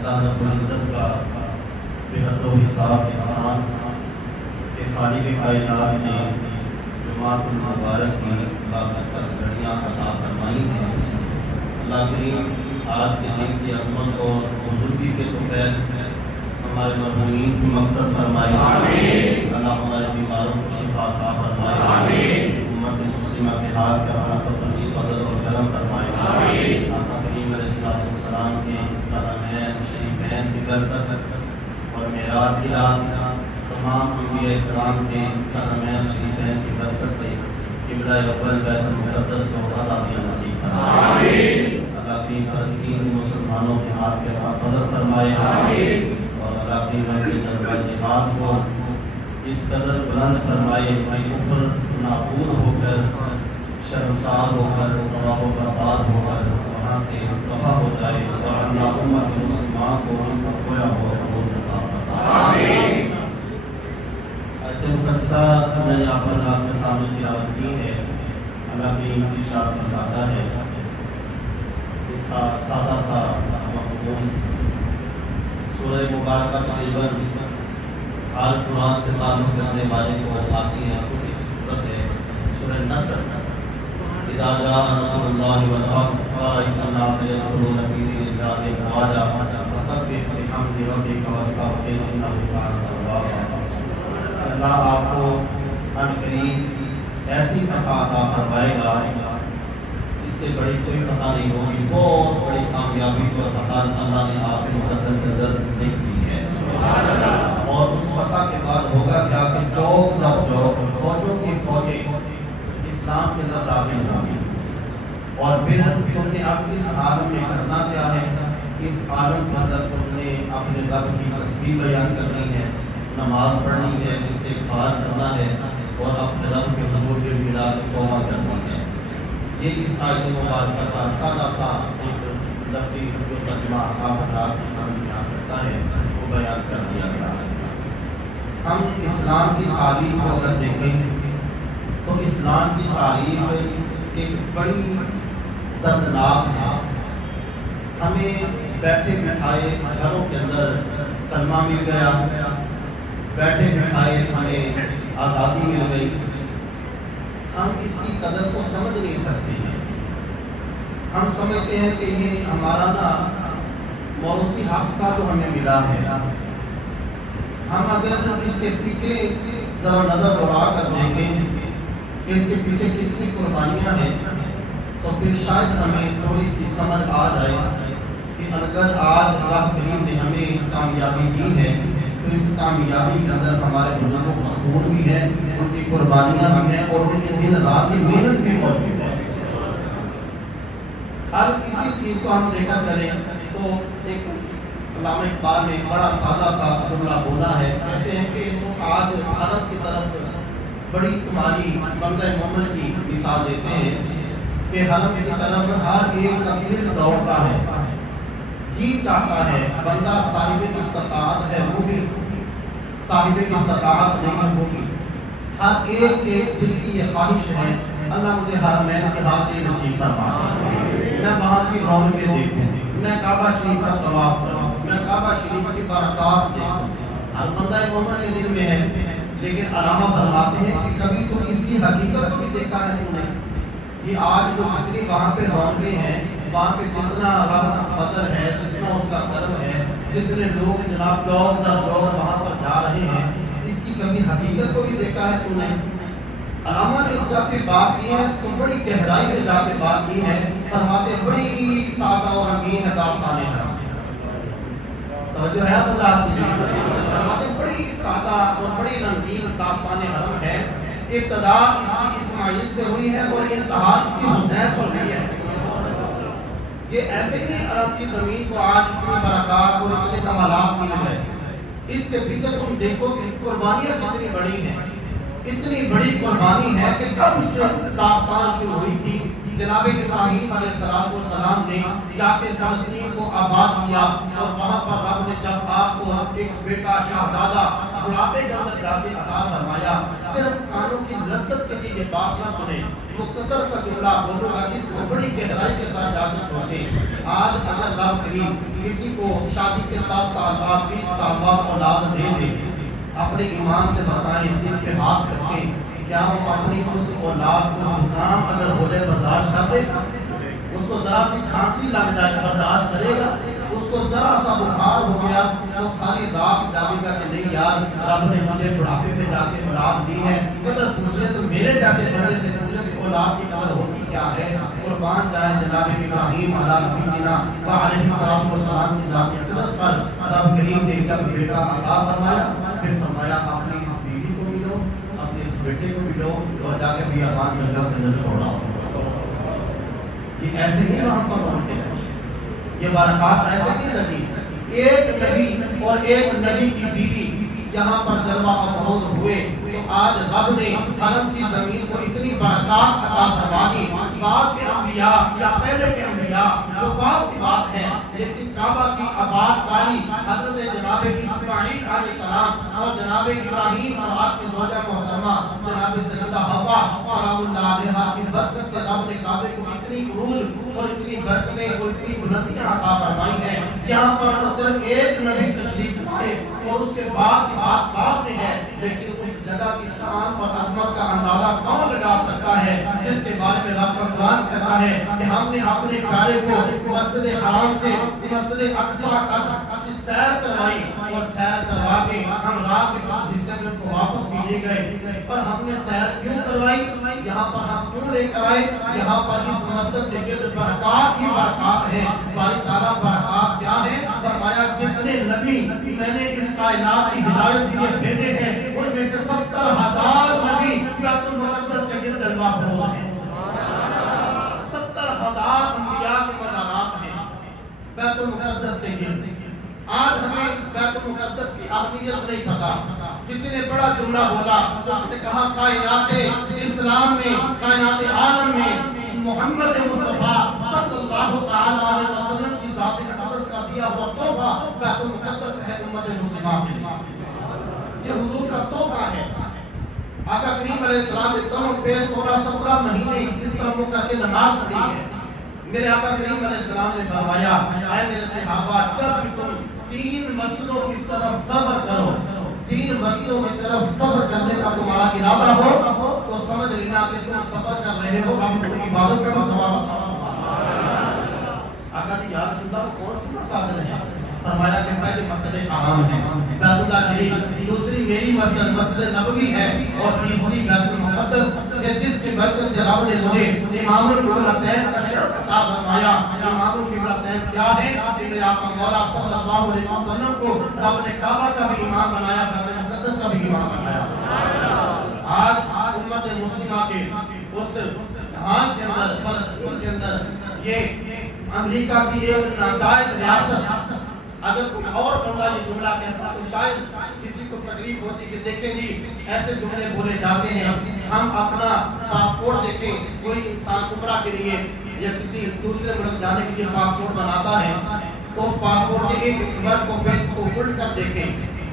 اللہ رب العزت کا بےحد و حساب احسان کہ خالق کائنات نے جمعۃ المبارک کی بابرکت گھڑیاں عطا فرمائی ہیں۔ اللہ کریم آج کے دن کی عظمت اور بزرگی کے توفیق ہمارے مرحومین کی مغفرت فرمائے، اللہ ہمارے بیماروں کو شفا عطا فرمائے، امت مسلمہ کے ہاتھ کے رحمت و فضل اور کرم فرمائے، آقا کریم علیہ السلام کے قدمین شریفین کی برکت اور معراج کی رات تمام انبیاء کرام کے قدمین شریفین کی برکت سے قبلہ اول بیت المقدس کو آزادیاں نصیب فرمائے، اللہ کریم فلسطین کے مسلمانوں کے ہاتھ کے رحمت و فضل فرمائے، اللہ اپنی منزل جذبہ جہاد کو اس قدر بلند فرمائے کہ کفر نابود ہو کر شرمسار ہو کر تباہ و برباد ہو کر وہاں سے دفع ہو جائے اور اللہ امت مسلمان کو ہم پر کھویا ہوا قبول عطا فرمائے۔ آیت مقدسہ میں نے آپ کے سامنے تلاوت کی ہے، اللہ کی ارشاد فرماتا ہے، اس کا سادہ سا مفہوم سورہ مبارکہ تقریباً ہر قرآن سے تعلق رکھنے والے کو آتی ہے، چھوٹی سی صورت ہے سورہ نصر۔ اذا جاء نصر اللہ والفتح ورأيت الناس يدخلون في دين الله افواجا فسبح بحمد ربك واستغفر انه كان توابا۔ اللہ آپ کو عنقریب ایسی فتح عطا فرمائے گا جس سے بڑی کوئی فتح نہیں ہوگی، بہت بڑی کامیابی اور فتح اللہ نے آپ کے مقدر کے اندر لکھ دی ہے، اور اس فتح کے بعد ہوگا کیا کہ چوک در چوک فوجوں کی فوجیں اسلام کے اندر داخل ہوں گی، اور پھر تم نے اب اس عالم میں کرنا کیا ہے، اس عالم کے اندر تم نے اپنے رب کی تسبیح بیان کرنی ہے، نماز پڑھنی ہے، استغفار کرنا ہے، اور اپنے رب کے حضور کے ملا کے توبہ کرنی ہے۔ یہ اس آیت مبارکہ کا سادہ سا ایک لفظی جو ترجمہ آپ حضرات کی سمجھ میں آ سکتا ہے وہ بیان کر دیا گیا ہے۔ ہم اسلام کی تعلیم کو اگر دیکھیں تو اسلام کی تعلیم ایک بڑی دردناک ہے۔ ہمیں بیٹھے بٹھائے گھروں کے اندر کلمہ مل گیا، بیٹھے بٹھائے ہمیں آزادی مل گئی، ہم اس کی قدر کو سمجھ نہیں سکتے ہیں۔ ہم سمجھتے ہیں کہ یہ ہمارا موروثی حق تھا جو ہمیں ملا ہے۔ ہم اگر اس کے پیچھے ذرا نظر دوڑا کر دیکھیں کہ اس کے پیچھے کتنی قربانیاں ہیں تو پھر شاید ہمیں تھوڑی سی سمجھ آ جائے کہ اگر آج رب کریم نے ہمیں کامیابی دی ہے تو اس کامیابی کے اندر ہمارے بزرگوں کا خون بھی ہے، ان کی قربانیاں بھی ہیں، اور ان کے دن رات کی محنت بھی موجود ہے۔ اب کسی چیز کو ہم لے کر چلیں تو ایک علامہ اقبال نے بڑا سادہ سا جملہ بولا ہے، کہتے ہیں کہ تم آج حرم کی طرف بڑی تمہاری بندہ مومن کی مثال دیتے ہیں کہ حرم کی طرف ہر ایک کا دل دوڑتا ہے، جی چاہتا ہے، بندہ صاحب استطاعت ہے وہ بھی صاحب استطاعت نہیں ہوگی، ہر ایک کے دل کی یہ خواہش ہے اللہ مجھے حرمین کے حاضری نصیب فرما، میں وہاں کی رونقیں دیکھوں، میں کعبہ شریف کا طواف کروں، میں کعبہ شریف کی برکات دیکھوں۔ ہر بندہ مومن کے دل میں ہے، لیکن علامہ فرماتے ہیں کہ کبھی تو اس کی حقیقت کو بھی دیکھا ہے تم نے؟ یہ آج جو کتنی وہاں پہ رونقیں ہیں، وہاں پہ جتنا رب کا فضل ہے، جتنا اس کا کرم ہے، جتنے لوگ جناب چوک در چوک وہاں پر جا رہے ہیں، اس کی کبھی حقیقت کو بھی دیکھا ہے تم نے؟ علامہ نے جب یہ بات کی ہے تو بڑی گہرائی میں جا کے بات کی ہے، فرماتے بڑی سادہ اور رنگین ہے داستان حرم، توجہ ہے حضرات کی، فرماتے بڑی سادہ اور بڑی رنگین داستان حرم ہے۔ ابتدا اس کی اسماعیل سے ہوئی ہے اور انتہا اس کی حسین پر ہوئی ہے۔ یہ ایسے ہی عرب کی زمین کو آج اتنی برکات اور اتنے کمالات مل گئے، اس کے پیچھے تم دیکھو کہ قربانیاں کتنی بڑی ہیں، اتنی بڑی قربانی ہے کہ کب داستان شروع ہوئی تھی، جناب ابراہیم علیہ السلام نے جا کے فلسطین کو آباد کیا، اور وہاں پر رب نے جب آپ کو ایک بیٹا شہزادہ بڑھاپے کے اندر جا کے عطا فرمایا، صرف کانوں کی لذت کے لیے یہ بات نہ سنیں، مختصر سا جملہ بولوں گا، اس کو بڑی گہرائی کے ساتھ جا کے سوچیں۔ آج اگر रब करीम किसी को शादी के 10 साल बाद 20 साल बाद औलाद दे दे, अपने ईमान से बताएं, दिल पे हाथ रखें, क्या वो अपनी उस औलाद को जुकाम अगर हो जाए बर्दाश्त कर देगा? उसको जरा सी खांसी लग जाए बर्दाश्त करेगा? उसको जरा सा बुखार हो गया तो सारी रात जागेगा कि नहीं यार रब ने मुझे बुढ़ापे में जाके औलाद दी है। कदर पूछे तो मेरे जैसे बंदे से पूछे कि औलाद की कदर होती क्या है। कुर्बान जाए जनाब इब्राहीम अलैहिस्सलाम की ज़ात अक़दस पर रब करीम ने जब बेटा अता फरमाया, फिर फरमाया अपनी इस बीवी को भी लो, अपने इस बेटे को भी लो और जाके भी आबाद जंगल के अंदर छोड़ आओ। ये ऐसे नहीं वहां पर पहुंचे, ये बरकत ऐसे नहीं लगी। एक नबी और एक नबी की बीवी यहाँ पर जलवा अफरोज हुए तो आज रब ने हरम की जमीन को इतनी बरकत अता फरमा दी। बाद के अंबिया या पहले के अंबिया वो बात की बात है, लेकिन काबा की आबादकारी हजरत जनाब इस्माईल अलैहिस्सलाम और जनाब इब्राहीम और आपकी ज़ौजा मोहतरमा जनाब सैयदा हव्वा सलामुल्लाह अलैहा की बरकत से रब ने काबे को इतनी उरूज और इतनी बरकतें और इतनी बुलंदियां अता फरमाई है। यहाँ पर तो सिर्फ एक नबी तशरीफ लाए और उसके बाद की बात बाद में है, लेकिन उस जगह की शान और अजमत का अंदाजा कौन लगा सकता है जिसके बारे में रब का कुरान कहता है कि हमने अपने प्यारे को मस्जिद हराम से मस्जिद अक्सा तक अपनी सैर करवाई और सैर करवा के हम रात के कुछ हिस्से में उनको वापस भी ले गए। पर हमने सैर क्यों करवाई? यहाँ पर हम क्यों लेकर आए? यहाँ पर इस मस्जिद के गिर्द बरकत ही बरकत है। बारी ताला बरकत क्या है? फरमाया कितने नबी मैंने इस कायनात की हिदायत के लिए भेजे हैं, उनमें से 70,000 नबी बैतुल मुक़द्दस के गिर्द जलवा फरोज़ हैं। 70,000 अंबिया के मज़ारात हैं बैतुल मुक़द्दस के गिर्द। आज हमें बैतुल मुक़द्दस की अहमियत नहीं पता। किसी ने बड़ा जुमला बोला, उसने कहा कायनात इस्लाम में, कायनात आलम में मोहम्मद मुस्तफा सल्लल्लाहु अलैहि वसल्लम की ज़ात अक़दस का दिया हुआ तोहफा बैतुल मुक़द्दस है उम्मत मुस्लिमा के लिए। ये हुजूर का तोहफा है। आका करीम अलैहिस्सलाम ने तमो पे 16-17 महीने इस तरह मुँह करके नमाज पढ़ी है। मेरे आका करीम अलैहिस्सलाम ने फरमाया, ऐ मेरे सहाबा, जब भी तुम 3 मसलों की तरफ सब्र करो, 3 मसलों की तरफ सब्र करने का तुम्हारा इरादा हो तो समझ लेना कि तुम सब्र कर रहे हो, अब तुम इबादत का सवाल बताओ। आका जी या रसूलल्लाह वो कौन सी मसाजिद है? फरमाया कि पहले मस्जिद हराम है, बैतुल्लाह शरीफ, दूसरी मेरी मस्जिद मस्जिद नबवी है और तीसरी बैतुल मुक़द्दस है, जिसकी बरकत से रब ने मुझे इमामुल क़िबलतैन का शर्फ अता फरमाया। इमामुल क़िबलतैन क्या है? कि मेरे आका मौला सल्लल्लाहु अलैहि वसल्लम को रब ने काबा का भी इमाम बनाया, बैतुल मुक़द्दस का भी इमाम बनाया। आज उम्मत मुस्लिमा के उस जहान के अंदर, फलस्तीन के अंदर ये अमेरिका की एक नाजायज रियासत, अगर कोई और बंदा ये जुमला कहता तो शायद किसी को तकलीफ होती कि देखें जी ऐसे जुमले बोले जाते हैं। हम अपना पासपोर्ट देखें, कोई इंसान उम्रा के लिए या किसी दूसरे मुल्क जाने के लिए पासपोर्ट बनाता है तो उस पासपोर्ट के एक वर्ग को पेज को उल्ट कर देखें,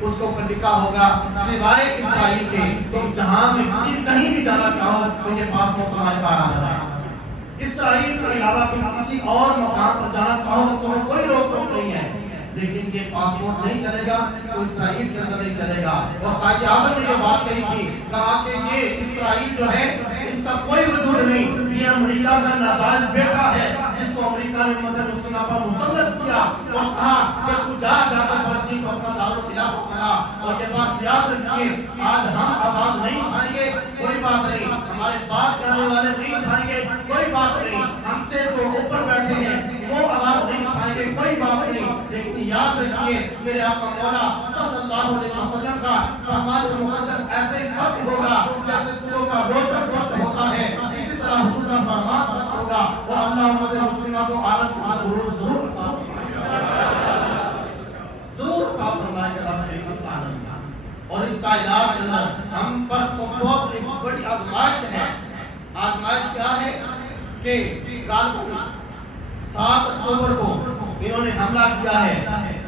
उसको लिखा होगा सिवाय इसराइल के तुम जहां में कहीं भी जाना चाहो तो ये पासपोर्ट तुम्हारे पास आ जाए। इसराइल के अलावा तुम किसी और मकाम पर जाना चाहो तो तुम्हें कोई रोक टोक नहीं है, लेकिन ये पासपोर्ट नहीं चलेगा तो इसराइल के अंदर नहीं चलेगा। और कायदे आज़म ने ये बात कही थी, कहा कि ये इसराइल जो है इसका कोई वजूद नहीं, ये अमेरिका का नाजायज बेटा है जिसको अमेरिका ने उम्मत मुस्लिमा पर मुसल्लत किया और कहा कि तू जाकर फलस्तीन को अपना दारुल खिलाफत बना। और ये बात याद रखिए, आज हम आवाज नहीं उठाएंगे कोई बात नहीं, हमारे बात करने वाले नहीं उठाएंगे कोई बात नहीं, हमसे जो ऊपर बैठे हैं वो आवाज नहीं उठाएंगे कोई बात नहीं, लेकिन याद रखिए मेरे आका मौला सल्लल्लाहु अलैहि वसल्लम का फरमान मुक़द्दस ऐसे ही सच होगा जैसे सुबह का रोचक सच होता है, इसी तरह हुजूर का फरमान सच होगा और अल्लाह उम्मत मुस्लिमा को आलम का गुरूर जरूर अता फरमाएगा रब इंसान। और इस कायनात के अंदर हम पर तो बहुत एक बड़ी आजमाइश है। आजमाइश क्या है कि गालिबन 7 अक्टूबर को इन्होंने हमला किया है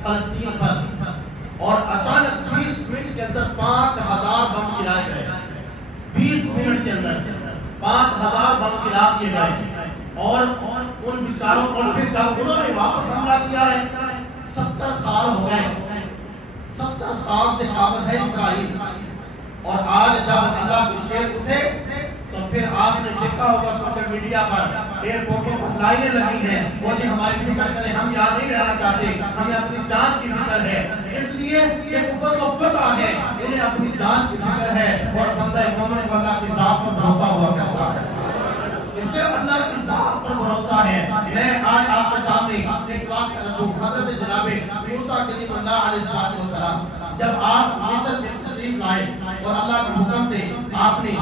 फलस्तीन पर और अचानक 20 मिनट के अंदर 5000 बम गिराए गए। 20 मिनट के अंदर 5000 बम गिरा दिए गए और उन बेचारों और फिर जब उन्होंने वापस हमला کیا ہے؟ 70 سال ہو گئے، 70 سال سے قابض ہے اسرائیل، اور آج جب اللہ کے شیر اٹھے تو پھر آپ نے دیکھا ہوگا سوشل میڈیا پر ایئرپورٹوں پر لائنیں لگی ہیں، وہ جی ہماری فکر کریں، ہم یہاں نہیں رہنا چاہتے، ہمیں اپنی جان کی فکر ہے، اس لیے کہ کفر کو پتہ ہے انہیں اپنی جان کی فکر ہے، اور بندہ مومن کو اللہ کی ذات پر بھروسہ ہوا کرتا ہے، اسے اللہ کی ذات پر بھروسہ ہے۔ میں آج آپ کے سامنے ایک واقعہ رکھوں، حضرت جناب موسیٰ کلیم اللہ علیہ السلام جب آپ مصر میں تشریف لائے اور اللہ کے حکم سے آپ نے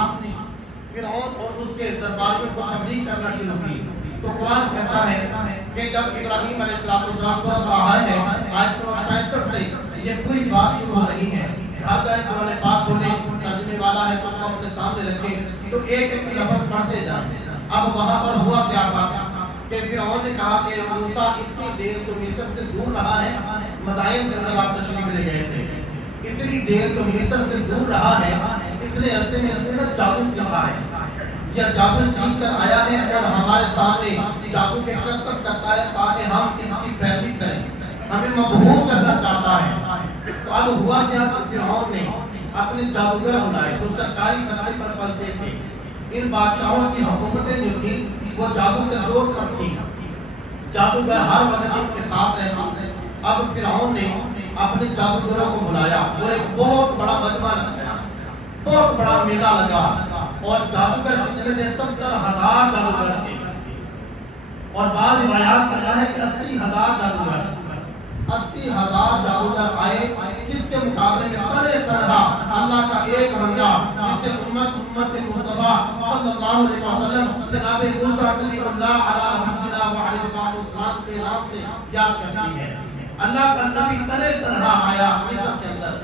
فرعون اور اس کے درباریوں کو تبلیغ کرنا شروع کی، تو قرآن کہتا ہے کہ جب ابراہیم علیہ السلام سورۃ طٰہٰ ہے آیت 65 سے یہ پوری بات شروع ہو رہی ہے، ہر جائے قرآن پاک بولے، ترجمے والا ہے تو اس کو اپنے سامنے رکھے تو ایک ایک لفظ پڑھتے جائیں۔ اب وہاں پر ہوا کیا تھا کہ فرعون نے کہا کہ موسیٰ اتنی دیر تو مصر سے دور رہا ہے، مدائن کے اندر آپ تشریف لے گئے تھے، اتنی دیر تو مصر سے دور رہا ہے، اتنے عرصے میں اس نے جادو سیکھا ہے، یا جادو سیکھ کر آیا ہے اور ہمارے سامنے جادو کے کرتب کرتا ہے تاکہ ہم اس کی پیروی کریں، ہمیں مبہوت کرنا چاہتا ہے۔ تو اب ہوا کیا کہ فرعون نے اپنے جادوگر بلائے جو سرکاری خرچے پر پلتے تھے، ان بادشاہوں کی حکومتیں جو تھیں وہ جادو کے زور پر تھی، جادوگر ہر وقت ان کے ساتھ رہتے۔ اب فرعون نے اپنے جادوگروں کو بلایا اور ایک بہت بڑا مجمع لگایا، بہت بڑا میلہ لگا، اور جادوگر کتنے تھے؟ 70,000 جادوگر تھے، اور بعض روایات کہتا ہے کہ 80,000 جادوگر، 80,000 جادوگر آئے، کس کے مقابلے میں تنہا اللہ کا ایک بندہ جس سے امت مصطفیٰ صلی اللہ علیہ وسلم جناب موسیٰ کلیم اللہ علیہ السلام کے نام سے یاد کرتی ہے، اللہ کا نبی تنہا آیا مصر کے اندر،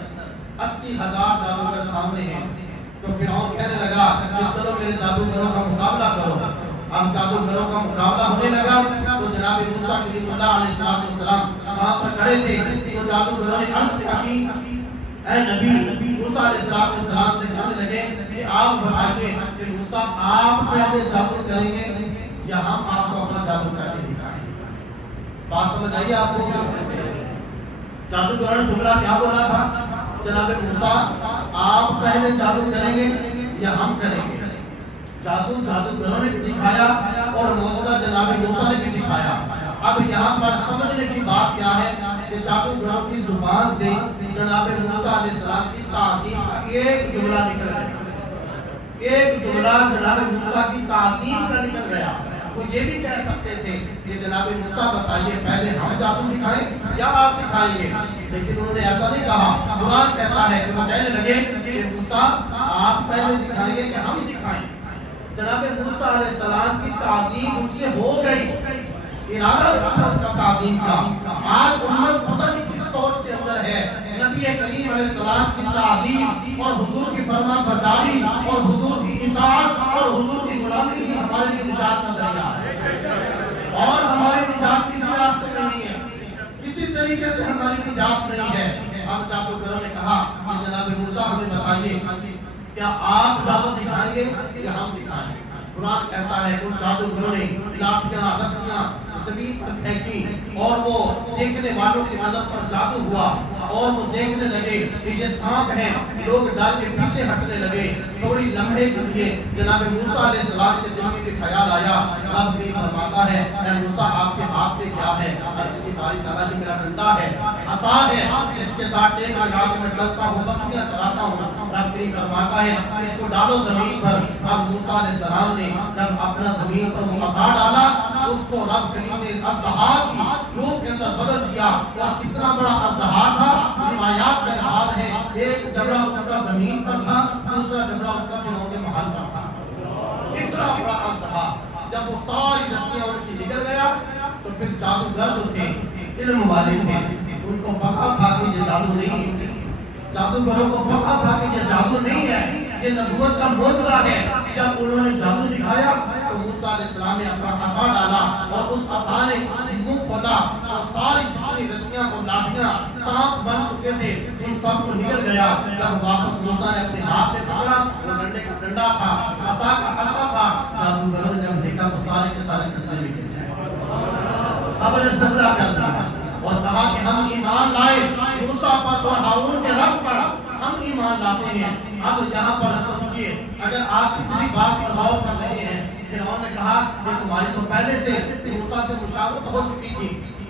80,000 جادوگر سامنے ہیں۔ تو فرعون کہنے لگا کہ چلو میرے جادوگروں کا مقابلہ کرو۔ اب جادوگروں کا مقابلہ ہونے لگا تو جناب موسیٰ کلیم اللہ علیہ السلام وہاں پر کھڑے تھے، تو جادوگروں نے عرض کیا کہ اے نبی، موسیٰ علیہ السلام سے کہنے لگے کہ آپ بتائیے کہ موسیٰ آپ پہلے جادو کریں گے یا ہم آپ کو اپنا جادو کر کے دکھائیں گے؟ بات سمجھ آئیے آپ کو؟ جادوگروں نے جملہ کیا بولا تھا؟ جناب موسیٰ آپ پہلے جادو کریں گے یا ہم کریں گے؟ جادوگروں نے بھی دکھایا اور معجزہ جناب موسیٰ نے بھی دکھایا۔ اب یہاں پر سمجھنے کی بات کیا ہے کہ جادوگروں کی زبان سے جناب موسیٰ علیہ السلام کی تعظیم کا ایک جملہ نکل گیا، ایک جملہ جناب موسیٰ کی تعظیم کا نکل گیا۔ وہ یہ بھی کہہ سکتے تھے کہ جناب موسیٰ بتائیے پہلے ہم جادو دکھائیں یا آپ دکھائیں گے، لیکن انہوں نے ایسا نہیں کہا۔ قرآن کہتا ہے کہ وہ کہنے لگے کہ موسیٰ آپ پہلے دکھائیں گے کہ ہم دکھائیں؟ جناب موسیٰ علیہ السلام کی تعظیم ان سے ہو گئی، ارادہ رکھا ان کا تعظیم کا۔ آج امت پتہ نہیں کس سوچ کے اندر ہے، نبی کریم علیہ السلام کی تعظیم اور حضور کی فرمان برداری اور حضور کی اطاعت اور حضور کی غلامی ہی ہمارے لیے نجات کا ذریعہ ہے، اور ہماری نجات کسی راستے میں نہیں ہے، کسی طریقے سے ہماری نجات نہیں ہے۔ اب جادوگروں نے کہا کہ جناب موسیٰ ہمیں بتائیے کیا آپ جادو دکھائیں گے یا ہم دکھائیں گے؟ قرآن کہتا ہے ان جادوگروں نے لاٹھیاں رسیاں زمین پر پھینکی اور وہ دیکھنے والوں کی نظر پر جادو ہوا اور وہ دیکھنے لگے کہ یہ سانپ ہیں، لوگ ڈر کے پیچھے ہٹنے لگے۔ تھوڑی لمحے کے لیے جناب موسیٰ علیہ السلام کے دل میں خیال آیا، رب بھی فرماتا ہے اے موسیٰ آپ کے ہاتھ میں کیا ہے؟ عرض کی باری تعالیٰ جی میرا ڈنڈا ہے، عصا ہے، اس کے ساتھ ٹیک لگا کے میں چلتا ہوں، بکریاں چراتا ہوں۔ رب بھی فرماتا ہے اس کو ڈالو زمین پر۔ اب موسیٰ علیہ السلام نے جب اپنا زمین پر وہ عصا ڈالا اس کو رب کریم نے اژدہا کی روپ کے اندر بدل دیا، اور کتنا بڑا اژدہا تھا روایات کا حال ہے، ایک جبڑا اس کا زمین پر تھا، دوسرا جبڑا اس کا فرعون کے محل پر تھا، اتنا بڑا اژدہا۔ جب وہ ساری رسیاں ان کی نکل گیا تو پھر جادوگر جو تھے علم والے تھے ان کو پتا تھا کہ یہ جادو نہیں ہے، جادوگروں کو پتا تھا کہ یہ جادو نہیں ہے، یہ نبوت کا معجزہ ہے۔ جب انہوں نے جادو دکھایا تو موسیٰ علیہ السلام نے اپنا عصا ڈالا اور اس عصا نے منہ کھولا اور ساری جتنی رسیاں اور لاٹھیاں سانپ بن چکے تھے ان سب کو نکل گیا۔ جب واپس موسیٰ نے اپنے ہاتھ میں پکڑا وہ ڈنڈے کا ڈنڈا تھا، عصا کا عصا تھا۔ جادوگروں نے جب دیکھا تو سارے کے سارے سجدے میں گر گئے، سب نے سجدہ کر دیا۔ ایمان لاتے ہیں۔ اب یہاں پر سمجھیے، اگر آپ کسی بات پر غور کر رہے ہیں، فرعون نے کہا کہ تمہاری تو پہلے سے موسیٰ سے مشاورت ہو چکی تھی،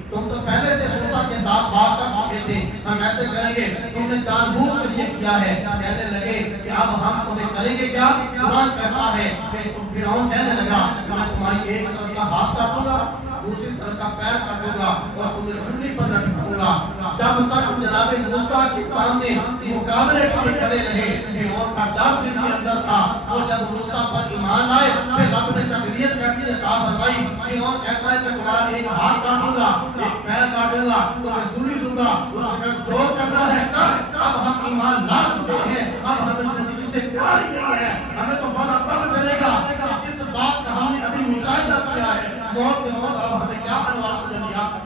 تم تو پہلے سے موسیٰ کے ساتھ بات کر چکے تھے، ہم ایسے کریں گے، تم نے جان بوجھ کر یہ کیا ہے۔ کہنے لگے کہ اب ہم تمہیں کریں گے کیا؟ قرآن کہتا ہے کہ فرعون کہنے لگا میں تمہاری ایک طرف کا ہاتھ کاٹوں گا، دوسری طرف کا پیر کاٹوں گا اور تمہیں سولی پر لٹکاؤں گا۔ جب تک جناب موسیٰ کے سامنے مقابلے کے لیے کھڑے رہے، فرعون کا ڈر دل کے اندر تھا، اور جب موسیٰ پر ایمان آئے پھر رب نے تقویت کیسی عطا فرمائی۔ فرعون کہتا ہے کہ تمہارا ایک ہاتھ کاٹوں گا، ایک پیر کاٹوں گا، تمہیں سولی دوں گا، اس کا جو کرنا ہے کر۔ اب ہم ایمان لا چکے ہیں، اب ہمیں زندگی سے پیار ہی نہیں ہے، ہمیں تو بڑا تب چلے گا کہ جس بات کا ہم نے ابھی مشاہدہ کیا ہے، موت کے موت اب ہمیں کیا انوار کو جنیات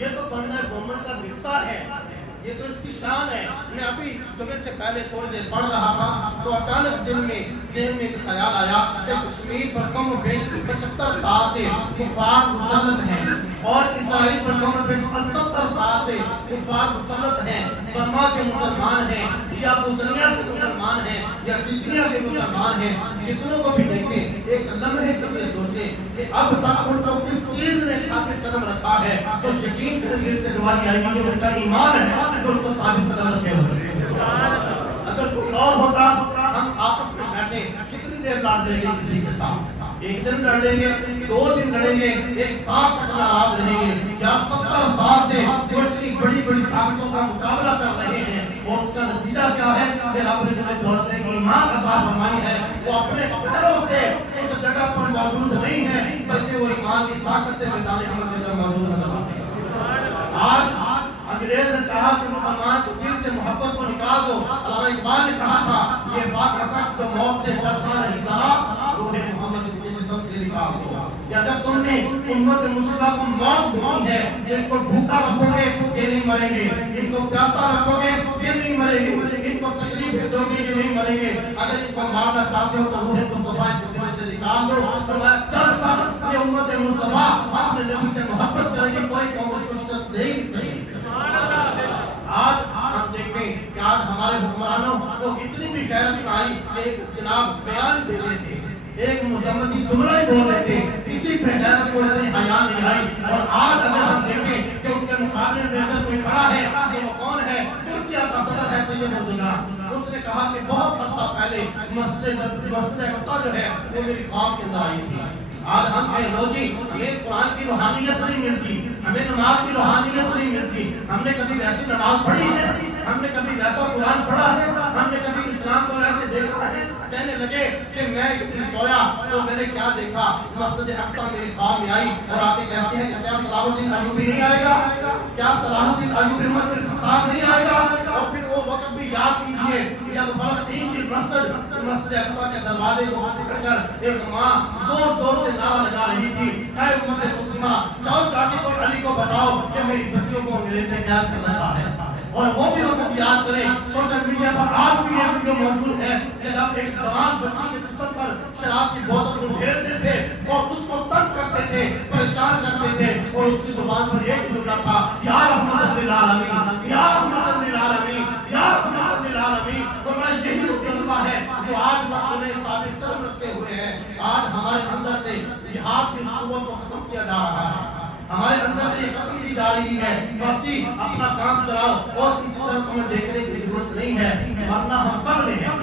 یہ تو بندہ مومن کا حصہ ہے، یہ تو اس کی شان ہے۔ میں ابھی جمعے سے پہلے تھوڑی دیر پڑھ رہا تھا تو اچانک دل میں ذہن میں ایک خیال آیا کہ کشمیر پر کم و بیش 75 سال سے کفار مسلط ہیں اور اسرائیل پر کم و بیش 70 سال سے کفار مسلط ہیں۔ برما کے مسلمان ہیں یا بوسنیا کے مسلمان ہیں یا چچنیا کے مسلمان ہیں، کتنوں کو بھی دیکھیں، ایک لمحے کے لیے سوچیں کہ اب تک ان کو کس چیز نے ثابت قدم رکھا ہے، تو یقین کریں دل سے گواہی آئی کہ ان کا ایمان ہے جو ان کو ثابت قدم رکھے ہوئے۔ اگر کوئی اور ہوتا ہم آپس میں بیٹھے کتنی دیر لڑ لیں گے کسی کے ساتھ، ایک دن لڑ لیں گے، 2 دن لڑیں گے، ایک سال تک ناراض رہیں گے، یا 70 سال سے جو اتنی بڑی بڑی طاقتوں کا مقابلہ کر رہے ہیں، اور اس کا نتیجہ کیا ہے کہ رب نے جنہیں دولت ایمان عطا فرمائی ہے، وہ اپنے پیروں سے اس جگہ پر موجود نہیں ہے بلکہ وہ ایمان کی طاقت سے میدان عمل کے اندر موجود نظر آتے ہیں۔ آج انگریز نے کہا کہ مسلمان کو دل سے محبت کو نکال دو، علامہ اقبال نے کہا تھا یہ واقعہ کش جو موت سے ڈرتا نہیں ذرا، روح محمد اس کے جسم سے نکال دو۔ یا جب تم نے امت مسلمہ کو موت دی ہے، ان کو بھوکا رکھو گے یہ نہیں مریں گے، ان کو پیاسا رکھو گے یہ نہیں مریں گے، ان کو تکلیف دو گے یہ نہیں مریں گے، اگر ان کو مارنا چاہتے ہو تو روح مصطفیٰ کے دل سے نکال دو۔ جب تک یہ امت مصطفیٰ اپنے نبی سے محبت کرے گی کوئی قوم اس کو شکست دے ہی نہیں۔ آج ہم دیکھیں کہ آج ہمارے حکمرانوں کو اتنی بھی غیرت نہ آئی کہ ایک جناب بیان دیتے تھے، ایک مذمتی جملہ ہی بول رہے تھے، کسی پہ غیرت کو اتنی حیا نہیں آئی۔ اور آج اگر ہم دیکھیں کہ ان کے مقابلے میں اگر کوئی کھڑا ہے تو وہ کون ہے؟ ترکیہ کا صدر ہے طیب اردوغان۔ اس نے کہا کہ بہت عرصہ پہلے مسجد اقصی جو ہے وہ میری خواب کے اندر آئی تھی۔ آج ہم کہیں لو جی ہمیں قرآن کی روحانیت نہیں ملتی، ہمیں نماز کی روحانیت نہیں ملتی، ہم نے کبھی ویسی نماز پڑھی ہے، ہم نے کبھی ویسا قرآن پڑھا ہے، ہم نے کبھی اسلام کو ایسے دیکھا ہے۔ کہنے لگے کہ میں ایک دن سویا تو میں نے کیا دیکھا، مسجد اقصی میری خواب میں آئی اور آ کے کہتی ہے کہ کیا صلاح الدین ایوبی نہیں آئے گا، کیا صلاح الدین ایوبی عمر بن خطاب نہیں آئے گا؟ اور پھر وہ وقت بھی یاد کیجئے جب فلسطین کی مسجد اقصی کے دروازے کو پکڑ کر ایک ماں زور زور سے نعرہ لگا رہی تھی، اے امت مسلمہ جاؤ جا کے کوئی علی کو بتاؤ کہ میری بچیوں کو انگریز نے قید کر رکھا ہے۔ اور وہ بھی وقت یاد کریں، سوشل میڈیا پر آج بھی ایک ویڈیو موجود ہے کہ جب ایک جوان بچی کے جسم پر شراب کی بوتل کو گھیرتے تھے اور اس کو تنگ کرتے تھے، پریشان کرتے تھے، اور اس کی زبان پر ایک جملہ تھا یا رحمت للعالمین، یا رحمت للعالمین، یا رحمت للعالمین۔ اور میں یہی جذبہ ہے جو آج تک انہیں ثابت قدم رکھے ہوئے ہیں۔ آج ہمارے اندر سے جہاد کی قوت کو ختم کیا جا رہا ہے، ہمارے اندر سے یہ ختم کی جا رہی ہے۔ باقی اپنا کام چلاؤ اور کسی طرف ہمیں دیکھنے کی ضرورت نہیں ہے، مرنا ہم سب نے ہے،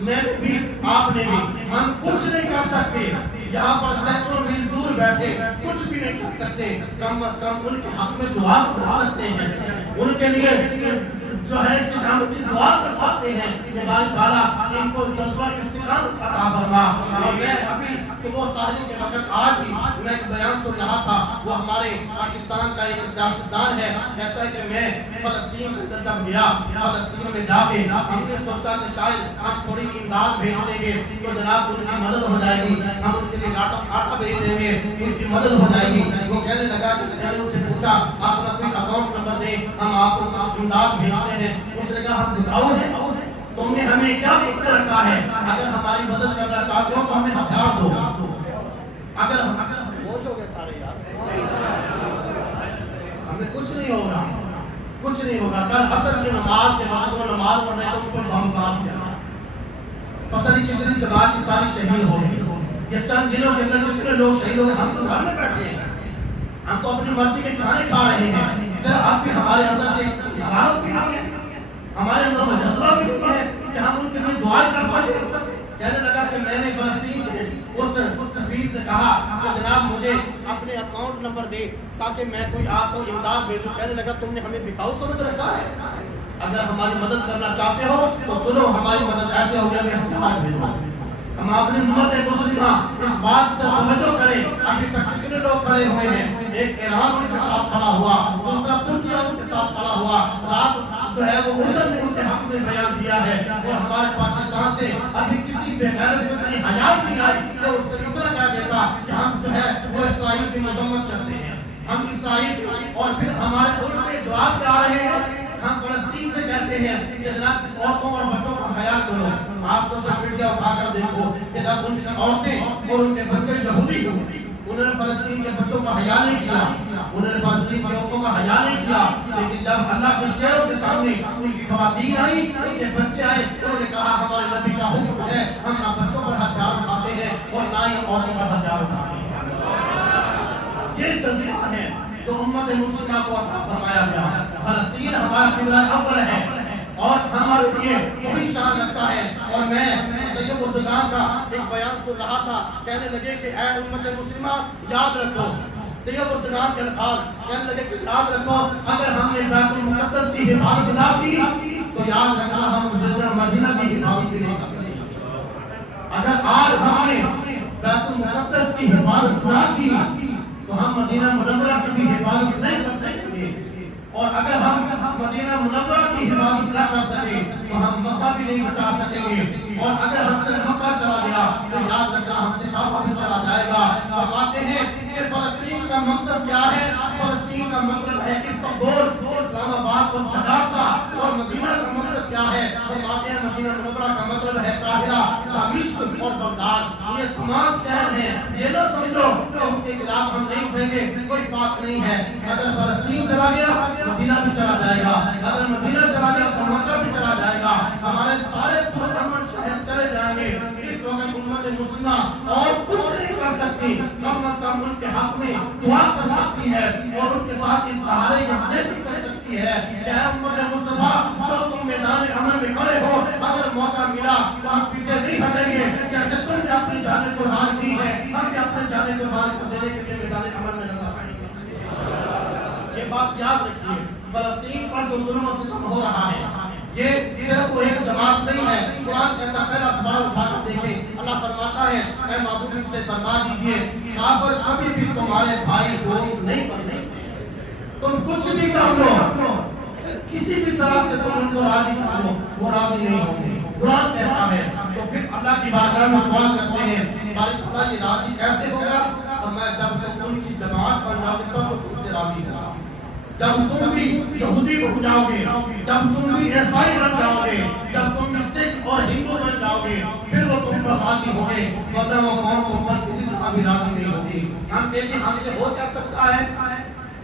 میں نے بھی آپ نے بھی۔ ہم کچھ نہیں کر سکتے، یہاں پر سینکڑوں میل دور بیٹھے کچھ بھی نہیں کر سکتے، کم از کم ان کے حق میں دعا کر سکتے ہیں، ان کے لیے جو ہے استقامت کی دعا کر سکتے ہیں کہ اللہ تعالیٰ ان کو جذبہ استقامت عطا فرما۔ اور میں ابھی صبح ساحل کے وقت آج ہی میں ایک بیان سن رہا تھا، وہ ہمارے پاکستان کا ایک سیاستدان ہے، کہتا ہے کہ میں فلسطین کے اندر جب گیا، فلسطین میں جا کے ہم نے سوچا کہ شاید ہم تھوڑی امداد بھیج دیں گے تو جناب ان کی مدد ہو جائے گی، ہم ان کے لیے آٹا بھیج دیں گے ان کی مدد ہو جائے گی۔ وہ کہنے لگا کہ میں نے ان سے پوچھا آپ اپنا کوئی اکاؤنٹ نمبر دیں، ہم آپ کو کچھ امداد بھیجتے ہیں۔ اس نے کہا ہم بتاؤ ہیں، تم نے ہمیں کیا فکر رکھا ہے، اگر ہماری مدد کرنا چاہتے ہو تو ہمیں ہتھیار دو، اگر ہوش ہو گئے سارے یار، ہمیں کچھ نہیں ہوگا، कुछ नहीं होगा। कल असर की नमाज के बाद वो नमाज पढ़ रहे थे, उस पर बम मार दिया, पता नहीं कितनी जमात की सारी शहीद हो गई। ये चंद दिनों के अंदर कितने लोग शहीद हो गए। हम तो घर में बैठे हैं, हम तो अपनी मर्जी के खाने खा रहे हैं। सर आप भी हमारे अंदर से हरारत भी नहीं है, हमारे अंदर वो जज्बा भी नहीं है कि हम उनके लिए दुआ कर सके। कहने लगा कि मैंने फलस्तीन के उस सफीर से कहा कि जनाब मुझे अपने अकाउंट नंबर दे ताकि मैं कोई आपको इमदाद भेजूं। कहने लगा तुमने हमें बिकाऊ समझ रखा है, अगर हमारी मदद करना चाहते हो तो सुनो, हमारी मदद ऐसे हो गया कि हथियार भेजो। हम अपनी उम्मत मुस्लिमा इस बात पर तवज्जो करें, अभी तक कितने लोग खड़े हुए हैं। एक ईरान उनके साथ खड़ा हुआ, दूसरा तुर्किया उनके साथ खड़ा हुआ। रात जो है वो उर्दू ने उनके हक में बयान दिया है। और हमारे पाकिस्तान से अभी किसी बेगैरत को इतनी हयात नहीं आई कि उसको इतना कह देता कि हम जो है वो इसराइल की मजम्मत करते हैं, हम इसराइल, और फिर हमारे उनके जवाब आ रहे हैं। हम फलस्तीन से कहते हैं कि जनाब औरतों और बच्चों का ख्याल करो। आप सोशल मीडिया उठाकर देखो कि जब उनकी औरतें और उनके बच्चे यहूदी हुए, उन्होंने फलस्तीन के बच्चों का हया नहीं किया, उन्होंने फलस्तीन के औरतों का हया नहीं किया। लेकिन जब अल्लाह के शेरों के सामने उनकी ख़वातीन आई, उनके बच्चे आए, उन्होंने कहा हमारे नबी का हुक्म है, हम ना बच्चों पर हथियार उठाते हैं और ना ही औरतों पर हथियार उठाते हैं। ये तज़किरा है तो उम्मत मुस्लिमा को अता फरमाया गया। फलस्तीन हमारा किबला अव्वल है और हमारे लिए वही शान रखता है। और मैं तैयब उर्दगान का एक बयान सुन रहा था, कहने लगे कि ऐ उम्मत मुस्लिमा याद रखो, तैयब उर्दगान के अल्फाज कहने लगे कि याद रखो, अगर हमने बैतुल मुक़द्दस की हिफाजत ना की तो याद रखना हम मदीना की हिफाजत भी नहीं कर सकेंगे। अगर आज हमने बैतुल मुक़द्दस की हिफाजत ना की तो हम मदीना मुनव्वरा की भी हिफाजत नहीं कर सकेंगे। और अगर हम मदीना मुनव्वरा की हिफाजत न कर सके तो हम मक्का भी नहीं बचा सकेंगे। और अगर हमसे मक्का चला गया तो याद रखना हमसे काबा भी चला जाएगा। फरमाते हैं कि फलस्तीन का मकसद क्या है? फलस्तीन का मतलब है इस्तांबुल, इस्लामाबाद और जकार्ता। और मदीना का मतलब क्या है? फरमाते हैं मदीना मुनव्वरा का मतलब है काहिरा, दमिश्क और बगदाद। ये तमाम शहर हैं। ये ना समझो कि उनके खिलाफ हम नहीं उठेंगे, कोई बात नहीं है। अगर फलस्तीन चला गया मदीना भी चला जाएगा, अगर मदीना चला गया तो मक्का भी चला जाएगा, हमारे सारे पुरअमन शहर चले जाएंगे। इस वक्त उम्मत मुस्लिमा और कुछ नहीं कर सकती, कम अज कम उनके हक में दुआ कर सकती है और उनके साथ इस सहारे की कर सकती है। क्या उम्मत मुस्तफा जो तुम मैदान अमल में खड़े हो, अगर मौका मिला तो हम पीछे नहीं हटेंगे। जैसे तुमने अपनी जाने कुर्बान की है, हम भी अपने जाने कुर्बान को देने के लिए मैदान अमल में नजर आएंगे। ये बात याद रखिए, फलस्तीन पर जो जुल्म और सितम हो रहा है ये सिर्फ एक जमात नहीं है। कुरान कहता है, पहला सवाल उठाकर देखें, अल्लाह फरमाता है ऐ महबूब इनसे फरमा दीजिए काफिर कभी भी तुम्हारे भाई दोस्त नहीं बन सकते। तुम कुछ भी कर लो, किसी भी तरह से तुम उनको राजी कर लो, वो राजी नहीं होंगे। कुरान कहता है तो फिर अल्लाह की बारगाह में सवाल करते हैं मालिक अल्लाह ये राजी कैसे होगा? और मैं जब तुम उनकी जमात बन जाओगे तब तो तुमसे राजी होगा। जब तुम भी यहूदी बन जाओगे, जब तुम भी ईसाई बन जाओगे, जब तुम भी सिख और हिंदू बन जाओगे, फिर वो तुम पर राजी होंगे, वरना वो कौम तुम पर किसी तरह भी राजी नहीं होगी। हम देखिए हमसे हो क्या सकता है,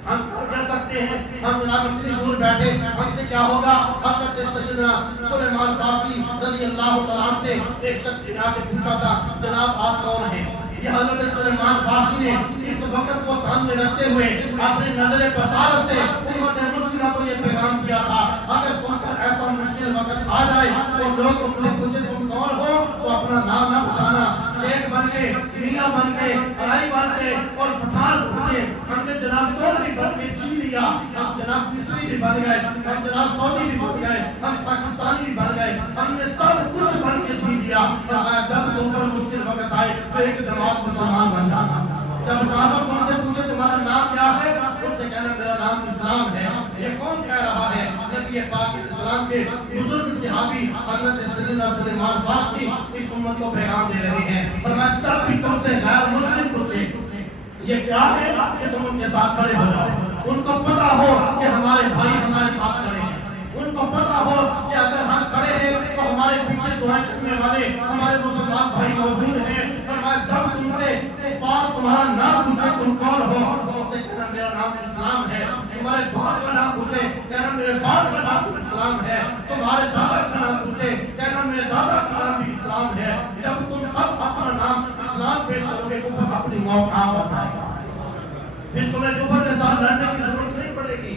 हम कर सकते हैं, हम जनाब इतनी दूर बैठे, हमसे क्या होगा? हज़रत सैयदना सुलेमान फारसी रज़ी अल्लाह तआला से एक शख्स ने आके पूछा था, जनाब आप कौन हैं? ये हज़रत सुलेमान फारसी ने इस वक्त को सामने रखते हुए अपनी नजर बसारत से उम्मत मुस्लिमा को ये पैगाम किया था, अगर तुम पर ऐसा मुश्किल वक्त आ जाए तो लोग तुमसे पूछे तुम कौन हो तो अपना नाम न बताना। शेख बन के, मियां बन के, अलाई बन के और पठान बन के, हमने जनाब चौधरी बन के जी लिया, हम जनाब मिस्री भी बन गए, हम जनाब सऊदी भी बन गए, हम पाकिस्तानी भी बन गए, हमने सब कुछ बन के जी लिया। जब तुम पर मुश्किल वक्त आए तो एक जमात मुसलमान बन जाना। जब काफिर तुमसे पूछे तुम्हारा नाम क्या है, उनसे कहना मेरा नाम इस्लाम है। ये कौन कह रहा है? नबी पाक इस्लाम के बुजुर्ग सहाबी हज़रत सैयदना सुलेमान फारसी इस उम्मत को पैगाम दे रहे हैं। फरमाया जब भी तुमसे गैर मुस्लिम पूछे ये क्या है कि तुम उनके साथ खड़े हो जाओ। उनको पता हो कि हमारे भाई हमारे साथ खड़े हैं, उनको पता हो कि अगर हम खड़े हैं तो हमारे पीछे दुआएं करने वाले हमारे मुसलमान भाई मौजूद हैं। फरमाया जब तुमसे बात तुम्हारा नाम पूछे तुम कौन हो, तुमसे कहना मेरा नाम इस्लाम है। तुम्हारे बाप का नाम पूछे कहना मेरे फिर तुम्हें कुफर के साथ लड़ने की जरूरत नहीं पड़ेगी,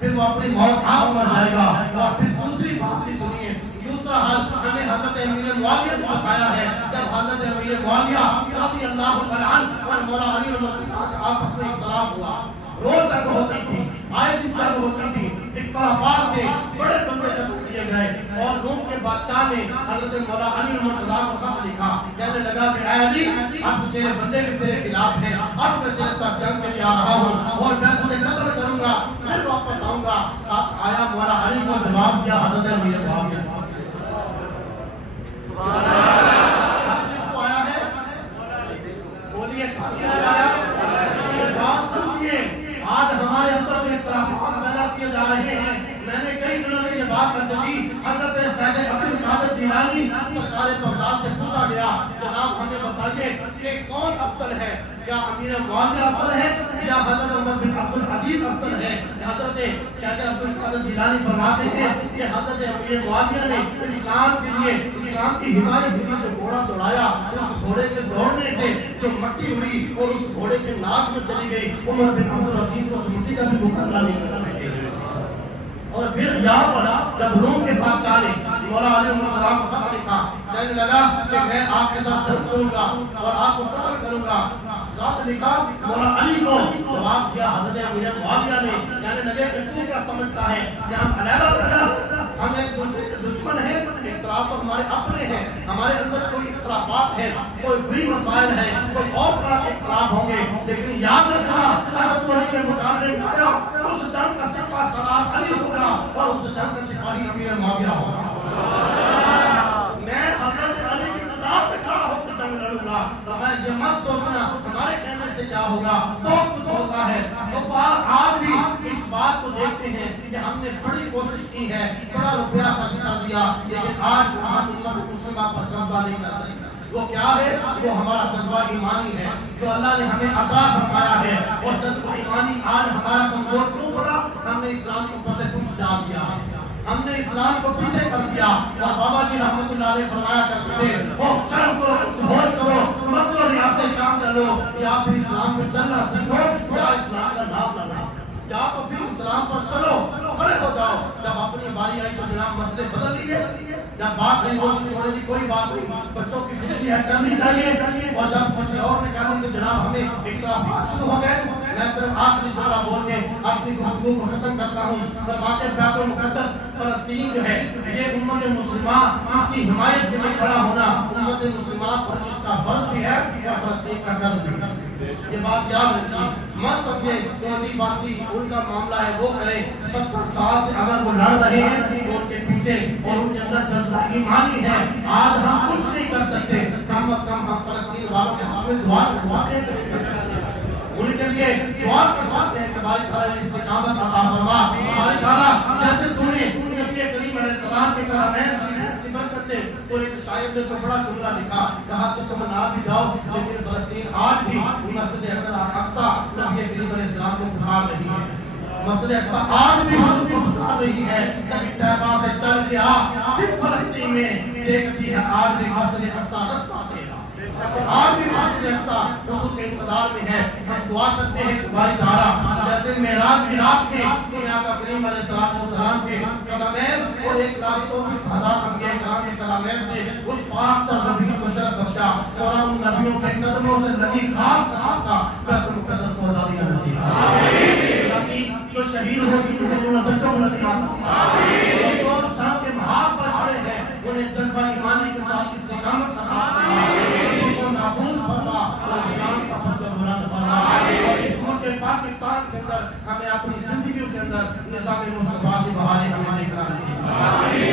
फिर वो अपनी मौत आप मर जाएगा। और फिर दूसरी बात भी सुनिए, दूसरा हाल हमें हजरत अमीर मुआविया ने बताया है। जब हजरत अमीर मुआविया रज़ी अल्लाह तआला अन्हु और मौला अली का आपस में इख्तिलाफ हुआ, रोज जंग होती थी, आए दिन जंग होती थी, इख्तिलाफात थे, बड़े बंदे कत्ल किए गए। और रोम के बादशाह ने हजरत मौला अली मुर्तज़ा को खत लिखा, कहने लगा कि ऐ अली, अब तो तेरे बंदे भी तेरे खिलाफ हैं, अब मैं तेरे साथ जंग के लिए आ रहा हूँ और मैं तुझे कत्ल करूंगा, फिर वापस आऊंगा। साथ आया मौला अली को जवाब दिया हजरत अमीर मुआविया ने। किसको आया है? बोलिए किसको आया? ये बात सुनिए, आज हमारे अंदर जो इख्तिलाफात पैदा किए जा रहे हैं, मैंने कई दिनों से ये बात कर दी। हजरत सैयद अब्दुल कादिर जिलानी सरकार बगदाद से पूछा गया, जनाब हमें बताइए कि कौन अफजल है, क्या अमीर मुआविया अफजल है या हजरत उमर बिन अब्दुल अजीज अफजल है? हजरत सैयद अब्दुल कादिर जिलानी फरमाते हैं कि हजरत अमीर मुआविया ने इस्लाम के लिए, इस्लाम की हिमायत के लिए जो घोड़ा दौड़ाया, उस घोड़े के दौड़ने से जो मट्टी उड़ी और उस घोड़े के नाक में चली गई, उमर बिन अब्दुल अजीज को स्मृति का भी मुकाबला नहीं कर सके। और फिर यहाँ पर जब रोम के बादशाह ने मौला अली मुर्तज़ा को खत लिखा, कहने लगा कि मैं आपके साथ जंग करूंगा और आपको कत्ल करूंगा, खत लिखा मौला अली को, जवाब दिया हजरत अमीर मुआविया ने, कहने लगे कि तू क्या समझता है कि हम अलग-अलग, हम एक दूसरे के दुश्मन हैं? इख्तिलाफ तो हमारे अपने हैं, हमारे अंदर कोई इख्तिलाफात है, कोई बुरी मसाइल है, कोई और तरह के इख्तिलाफ होंगे, लेकिन याद रखना अगर तू अली के मुकाबले में आया, उस जंग का सिपा सलार अली होगा और उस जंग का सिपाही अमीर मुआविया होगा। मैं हजरत अली की किताब में खड़ा होकर जंग लड़ूंगा, तो मैं ये मत सोचना हमारे कहने से क्या होगा, बहुत कुछ होता है। तो आज भी इस बात को देखते हैं कि हमने बड़ी कोशिश की है, बड़ा रुपया खर्च कर दिया, लेकिन आज हम उम्मत मुस्लिमा पर कब्जा नहीं कर सकते। वो क्या है? वो हमारा जज्बा ईमानी है जो अल्लाह ने हमें अता फरमाया है। और जज्बा ईमानी आज हमारा कमजोर क्यों पड़ा? हमने इस्लाम को ऊपर से कुछ डाल दिया, हमने इस्लाम को पीछे कर दिया। और बाबा जी रहमतुल्लाह अलैह फरमाया करते थे, ओ शर्म करो, कुछ होश करो, मत लो यहाँ से काम कर लो, या फिर इस्लाम पे चलना सीखो या इस्लाम का नाम लेना, या तो फिर इस्लाम पर चलो, खड़े हो जाओ। जब अपनी बारी आई तो जनाब मसले बदल लिए, जब बात आई वो छोड़े दी, कोई बात नहीं, बच्चों की जिंदगी है करनी चाहिए। और जब किसी और ने करनी तो जनाब हमें इख्तिलाफात शुरू हो गए। मैं सिर्फ आखिरी जुमला बोल के अपनी गुफ्तगू को खत्म करता हूँ। फरमाते बैतुल मुक़द्दस फलस्तीन जो है, ये उम्मत मुस्लिमा, इसकी हिमायत के लिए खड़ा होना उम्मत मुस्लिमा पर इसका फर्ज भी है और फलस्तीन का कर्ज भी है। ये बात याद रखिए, मत समझे कोई बात की उनका मामला है वो करें। 70 साल से अगर वो लड़ रहे हैं तो उनके पीछे और उनके अंदर जज्बा ईमानी है। आज हम कुछ नहीं कर सकते, कम से कम हम फलस्तीन वालों के हक में दुआ करवाते हैं, उनके लिए दुआ करवाते हैं कि हमारी ताला इस्तिकामत अता फरमा। हमारी ताला जैसे तूने नबी करीम अलैहिस्सलाम के करामैन की बरकत से, और एक शायर ने तो बड़ा जुमला लिखा, कहा कि तुम ना भी जाओ लेकिन फलस्तीन आज भी मस्जिद अक्सा नबी करीम अलैहिस्सलाम को पुकार रही है, मस्जिद अक्सा आज भी हुजूर को पुकार रही है। कभी तैबा से चल के आ, फिर फलस्तीन में देखती है आज भी मस्जिद अक्सा रास्ता तेरा, आज भी मस्जिद अक्सा हुजूर के इंतजार में है। हम दुआ करते हैं तुम्हारी तारा जैसे मेराज की रात में दुनिया का करीम अलैहिस्सलाम के कदमैन और 1,24,000 अंबिया किराम के कदमैन से उस पाक सरजमीन को शरफ बख्शा और उन नबियों के कदमों से लगी खाक का बैतुल मुक़द्दस को आज़ादियां नसीब आमीन। ताकि जो शहीद हो चुके हैं उन्हें दर्जों बुलंदी आमीन, जो जंग के महाग पर खड़े हैं उन्हें जज्बा ईमानी के साथ इस्तिकामत अता फरमा, उनको नाबूद फरमा और इस्लाम का परचम बुलंद फरमा। और इस मुल्क पाकिस्तान के अंदर हमें अपनी जिंदगियों के अंदर निज़ाम मुस्तफा की बहाली हमें देखना नसीब आमीन।